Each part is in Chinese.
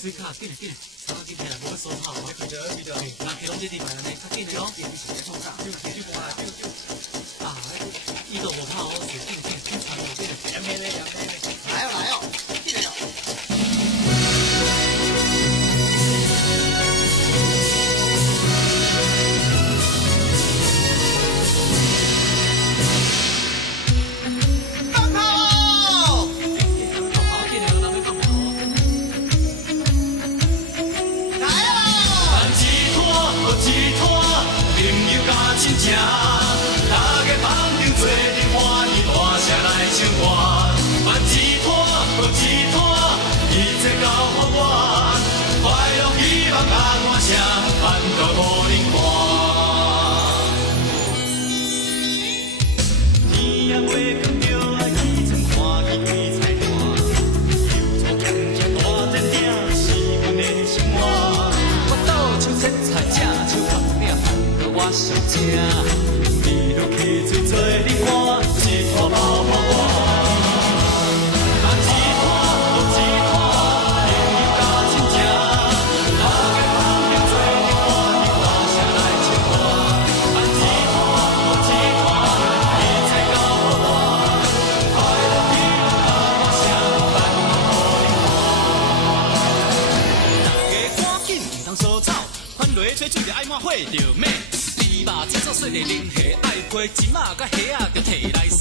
水卡紧紧，差紧起来，无要收好哦。记得记得，人客拢这地方安尼，较紧的哦。啊，伊都无怕我水紧紧，紧传落去。凉妹妹，凉妹妹，来哦来哦，进来哦。放炮！来哦！办一摊，搁一摊，朋友甲亲情，大家放张做阵欢喜，大声来唱歌。办一摊，搁一摊，一切交予我，快乐希望甲我声，办到五零半。天也袂光着爱起床看戏开菜单，又做工作大阵鼎是阮的生活。我倒手切菜，正手拍饼，饭到我上正，味落汽水做你看，一摊包包我。办一摊，搁一摊，朋友甲亲情，大家放张做阵欢喜，大声来唱歌。办一摊，搁一摊，一切交予我，快乐希望甲我声，办到五零半。大家赶紧唔通疏走，款落吹水就爱满火着咩？猪肉制作细粒零下，爱配芝麻甲虾仔，着摕来洗。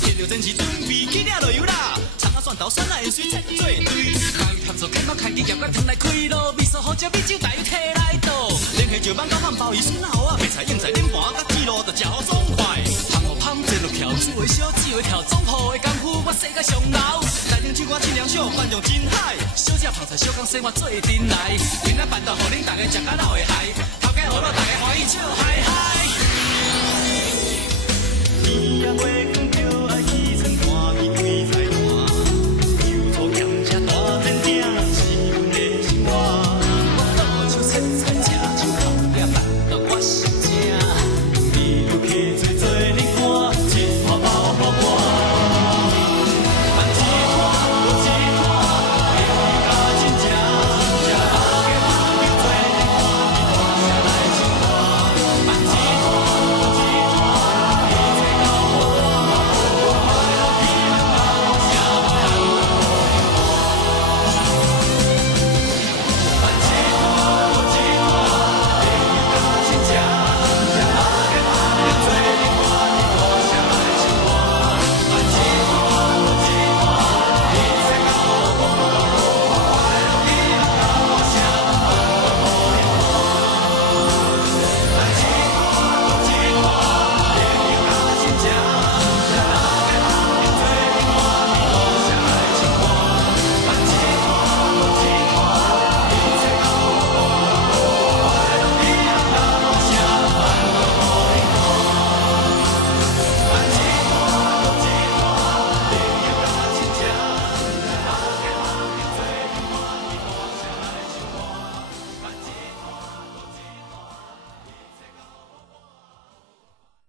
摕着前时准备去了落油啦，葱仔蒜头蒜仔盐水切做堆。加入甜醋芥末开机，夹个汤来开咯，味素胡椒米酒大油摕来倒。零下石板到汉堡鱼笋喉啊，白菜硬菜冷盘甲鸡肉，着食好爽快。香火香坐落跳，煮会烧，煮会跳，总铺的功夫我洗甲上流。内顶酒馆尽量小，饭量真海，小食胖菜小工生活做阵来。今仔办到，互恁大家食甲老会嗨，头家好了，大家欢喜笑嗨嗨。天也袂光。